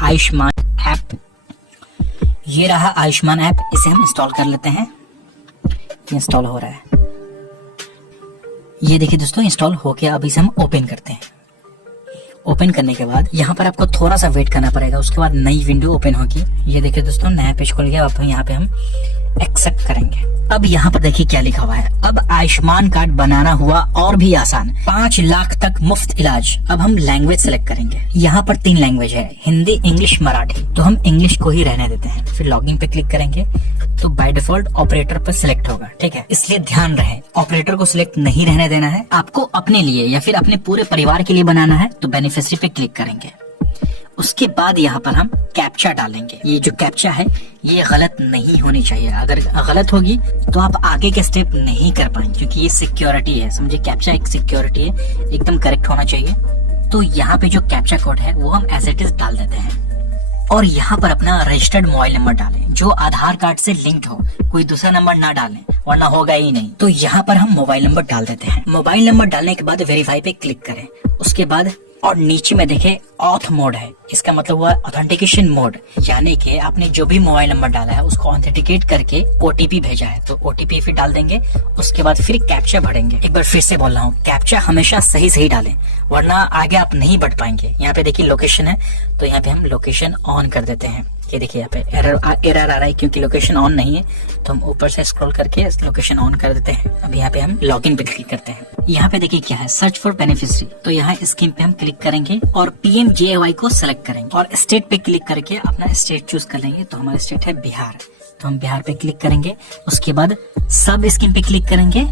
Ayushman app. ये रहा Ayushman app, इसे हम इंस्टॉल कर लेते हैं। ये इंस्टॉल हो रहा है। ये देखिए दोस्तों इंस्टॉल हो गया। अब इसे हम ओपन करते हैं। ओपन करने के बाद यहाँ पर आपको थोड़ा सा वेट करना पड़ेगा, उसके बाद नई विंडो ओपन होगी। ये देखिए दोस्तों नया पेज खुल गया। अब यहाँ पे हम एक्सेप्ट करेंगे। अब यहाँ पर देखिए क्या लिखा हुआ है, अब आयुष्मान कार्ड बनाना हुआ और भी आसान, 5 लाख तक मुफ्त इलाज। अब हम लैंग्वेज सेलेक्ट करेंगे। यहाँ पर 3 लैंग्वेज है, हिंदी, इंग्लिश, मराठी। तो हम इंग्लिश को ही रहने देते हैं। फिर लॉगिन पे क्लिक करेंगे तो बाय डिफॉल्ट ऑपरेटर पर सिलेक्ट होगा, ठीक है। इसलिए ध्यान रहे ऑपरेटर को सिलेक्ट नहीं रहने देना है। आपको अपने लिए या फिर अपने पूरे परिवार के लिए बनाना है तो बेनिफिशियरी पे क्लिक करेंगे। उसके बाद यहाँ पर हम कैप्चा डालेंगे। ये जो कैप्चा है ये गलत नहीं होनी चाहिए। अगर गलत होगी तो आप आगे के स्टेप नहीं कर पाएंगे, क्योंकि ये सिक्योरिटी है, समझे। कैप्चा एक सिक्योरिटी है, एकदम करेक्ट होना चाहिए। तो यहाँ पे जो कैप्चा कोड है वो हम एज इट इज डाल देते हैं और यहाँ पर अपना रजिस्टर्ड मोबाइल नंबर डालें जो आधार कार्ड से लिंक्ड हो। कोई दूसरा नंबर ना डालें वरना होगा ही नहीं। तो यहाँ पर हम मोबाइल नंबर डाल देते हैं। मोबाइल नंबर डालने के बाद वेरीफाई पे क्लिक करें। उसके बाद और नीचे में देखे ऑथ मोड है, इसका मतलब हुआ ऑथेंटिकेशन मोड, यानी कि आपने जो भी मोबाइल नंबर डाला है उसको ऑथेंटिकेट करके ओटीपी भेजा है तो ओटीपी फिर डाल देंगे। उसके बाद फिर कैप्चा भरेंगे। एक बार फिर से बोल रहा हूँ, कैप्चा हमेशा सही डालें वरना आगे आप नहीं बढ़ पाएंगे। यहाँ पे देखिए लोकेशन है तो यहाँ पे हम लोकेशन ऑन कर देते हैं। ये देखिए यहाँ पे एरर आ रहा है क्योंकि लोकेशन ऑन नहीं है, तो हम ऊपर से स्क्रॉल करके लोकेशन ऑन कर देते हैं। अब यहाँ पे हम लॉगिन पे क्लिक करते हैं। यहाँ पे देखिए क्या है, सर्च फॉर बेनिफिशियरी। तो यहाँ स्कीम पे हम क्लिक करेंगे और PMJAY को सेलेक्ट करेंगे और स्टेट पे क्लिक करके अपना स्टेट चूज कर लेंगे। तो हमारा स्टेट है बिहार, तो हम बिहार पे क्लिक करेंगे। उसके बाद सब स्कीम पे क्लिक करेंगे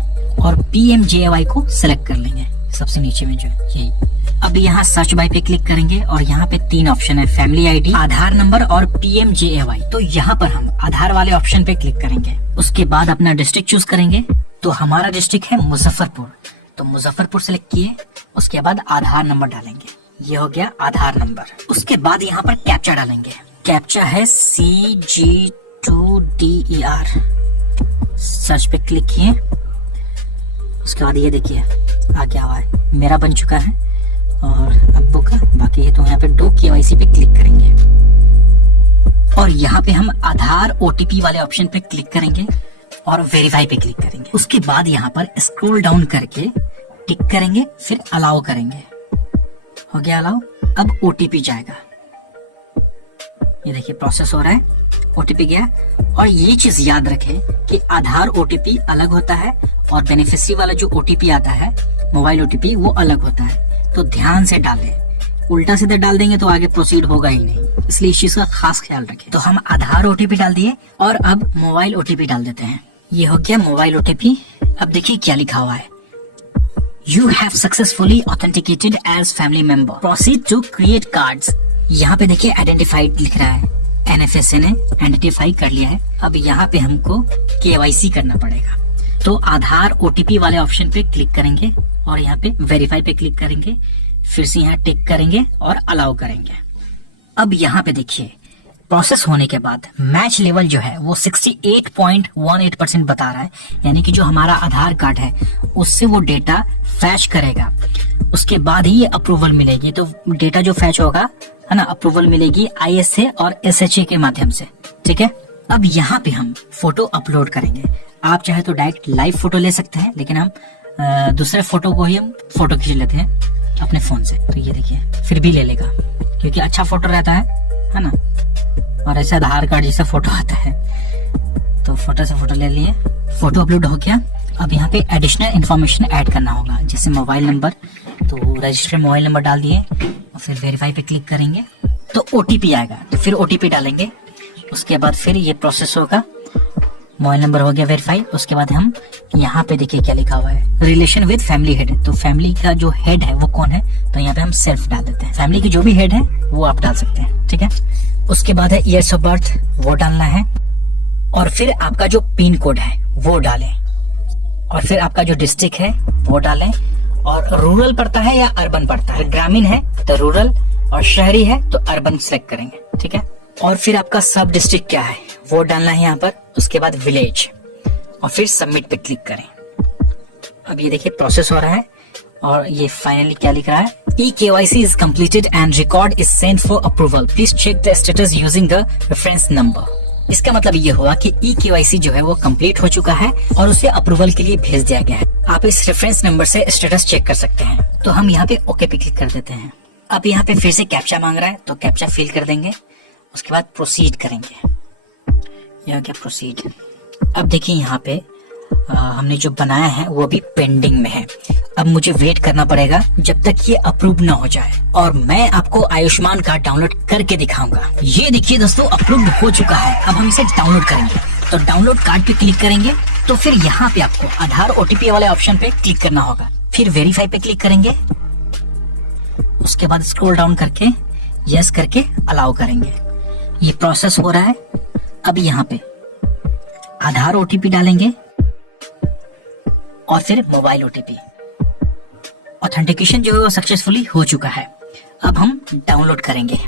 और PMJAY को सेलेक्ट कर लेंगे, सबसे नीचे में जो है यही। अब यहाँ सर्च बाय पे क्लिक करेंगे और यहाँ पे 3 ऑप्शन है, फैमिली आईडी, आधार नंबर और PMJAY। तो यहाँ पर हम आधार वाले ऑप्शन पे क्लिक करेंगे। उसके बाद अपना डिस्ट्रिक्ट चूज करेंगे। तो हमारा डिस्ट्रिक्ट है मुजफ्फरपुर, तो मुजफ्फरपुर सेलेक्ट किए। उसके बाद आधार नंबर डालेंगे, ये हो गया आधार नंबर। उसके बाद यहाँ पर कैप्चा डालेंगे। कैप्चा है CG2DER। सर्च पे क्लिक किए। उसके बाद ये देखिए आ गया हुआ है, मेरा बन चुका है और अब्बू का बाकी है। तो यहाँ पे डू KYC पे क्लिक करेंगे और यहाँ पे हम आधार OTP वाले ऑप्शन पे क्लिक करेंगे और वेरीफाई पे क्लिक करेंगे। उसके बाद यहाँ पर स्क्रॉल डाउन करके टिक करेंगे, फिर अलाउ करेंगे। हो गया अलाउ। अब OTP जाएगा, ये देखिए प्रोसेस हो रहा है, OTP गया। और ये चीज याद रखें कि आधार OTP अलग होता है और बेनिफिशियरी वाला जो OTP आता है मोबाइल OTP वो अलग होता है। तो ध्यान से डालें, उल्टा सीधा डाल देंगे तो आगे प्रोसीड होगा ही नहीं, इसलिए इस चीज का खास ख्याल रखें। तो हम आधार OTP डाल दिए और अब मोबाइल OTP डाल देते हैं। ये हो गया मोबाइल OTP। अब देखिए क्या लिखा हुआ है, You have successfully authenticated as family member. Proceed to create cards. यहाँ पे देखिए आइडेंटिफाइड लिख रहा है, NFSA ने आइडेंटिफाई कर लिया है। अब यहाँ पे हमको KYC करना पड़ेगा। तो आधार OTP वाले ऑप्शन पे क्लिक करेंगे और यहाँ पे वेरीफाई पे क्लिक करेंगे, फिर से यहाँ टिक करेंगे और अलाउ करेंगे। अब यहाँ पे देखिए प्रोसेस होने के बाद मैच लेवल जो है वो 68.18% बता रहा है, यानी कि जो हमारा आधार कार्ड है उससे वो डेटा फैच करेगा। उसके बाद ही ये अप्रूवल मिलेगी। तो डेटा जो फैच होगा है ना, अप्रूवल मिलेगी ISA और SHA के माध्यम से, ठीक है। अब यहाँ पे हम फोटो अपलोड करेंगे। आप चाहे तो डायरेक्ट लाइव फोटो ले सकते हैं, लेकिन हम दूसरे फोटो को ही हम फोटो खींच लेते हैं अपने फोन से। तो ये देखिए फिर भी ले लेगा क्योंकि अच्छा फोटो रहता है ना, और ऐसे आधार कार्ड जैसा फोटो आता है। तो फोटो से फोटो ले लिए, फोटो अपलोड हो गया। अब यहाँ पे एडिशनल इन्फॉर्मेशन ऐड करना होगा, जैसे मोबाइल नंबर। तो रजिस्टर्ड मोबाइल नंबर डाल दिए और फिर वेरीफाई पे क्लिक करेंगे तो OTP आएगा, तो फिर OTP डालेंगे। उसके बाद फिर ये प्रोसेस होगा, मोबाइल नंबर हो गया वेरीफाई। उसके बाद हम यहाँ पे देखिए क्या लिखा हुआ है, रिलेशन विद फैमिली हेड। तो फैमिली का जो हेड है वो कौन है, तो यहाँ पे हम सेल्फ डाल देते हैं। फैमिली की जो भी हेड है वो आप डाल सकते हैं, ठीक है। उसके बाद है ईयर्स ऑफ बर्थ, वो डालना है और फिर आपका जो पिन कोड है वो डालें और फिर आपका जो डिस्ट्रिक्ट है वो डालें। और रूरल पड़ता है या अर्बन पड़ता है, ग्रामीण है तो रूरल और शहरी है तो अर्बन सेलेक्ट करेंगे, ठीक है। और फिर आपका सब डिस्ट्रिक्ट क्या है वो डालना है यहाँ पर। उसके बाद विलेज और फिर सबमिट पे क्लिक करें। अब ये देखिए प्रोसेस हो रहा है और ये फाइनली क्या लिख रहा है, eKYC is completed and record is sent for approval. Please check the status using the reference number. इसका मतलब ये हुआ कि eKYC जो है वो कंप्लीट हो चुका है और उसे अप्रूवल के लिए भेज दिया गया है। आप इस रेफरेंस नंबर से स्टेटस चेक कर सकते हैं। तो हम यहाँ पे ओके पे क्लिक कर देते हैं। अब यहाँ पे फिर से कैप्चा मांग रहा है, तो कैप्चा फिल कर देंगे, उसके बाद प्रोसीड करेंगे। यह क्या प्रोसीड। अब देखिए यहाँ पे हमने जो बनाया है वो अभी पेंडिंग में है। अब मुझे वेट करना पड़ेगा जब तक ये अप्रूव ना हो जाए और मैं आपको आयुष्मान कार्ड डाउनलोड करके दिखाऊंगा। ये देखिए दोस्तों, अप्रूव हो चुका है। अब हम इसे डाउनलोड करेंगे। तो डाउनलोड कार्ड पे क्लिक करेंगे तो फिर यहाँ पे आपको आधार OTP वाले ऑप्शन पे क्लिक करना होगा। फिर वेरीफाई पे क्लिक करेंगे, उसके बाद स्क्रॉल डाउन करके यस करके अलाउ करेंगे। ये प्रोसेस हो रहा है। अब यहाँ पे आधार OTP डालेंगे और फिर मोबाइल OTP। ऑथेंटिकेशन जो है वो सक्सेसफुली हो चुका है। अब हम डाउनलोड करेंगे।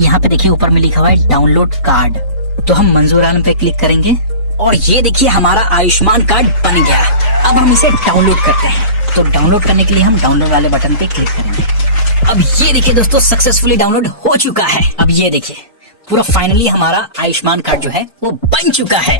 यहाँ पे देखिए ऊपर में लिखा हुआ है डाउनलोड कार्ड, तो हम मंजूर आलम पे क्लिक करेंगे और ये देखिए हमारा आयुष्मान कार्ड बन गया। अब हम इसे डाउनलोड करते हैं। तो डाउनलोड करने के लिए हम डाउनलोड वाले बटन पे क्लिक करेंगे। अब ये देखिए दोस्तों, सक्सेसफुली डाउनलोड हो चुका है। अब ये देखिए पूरा फाइनली हमारा आयुष्मान कार्ड जो है वो बन चुका है।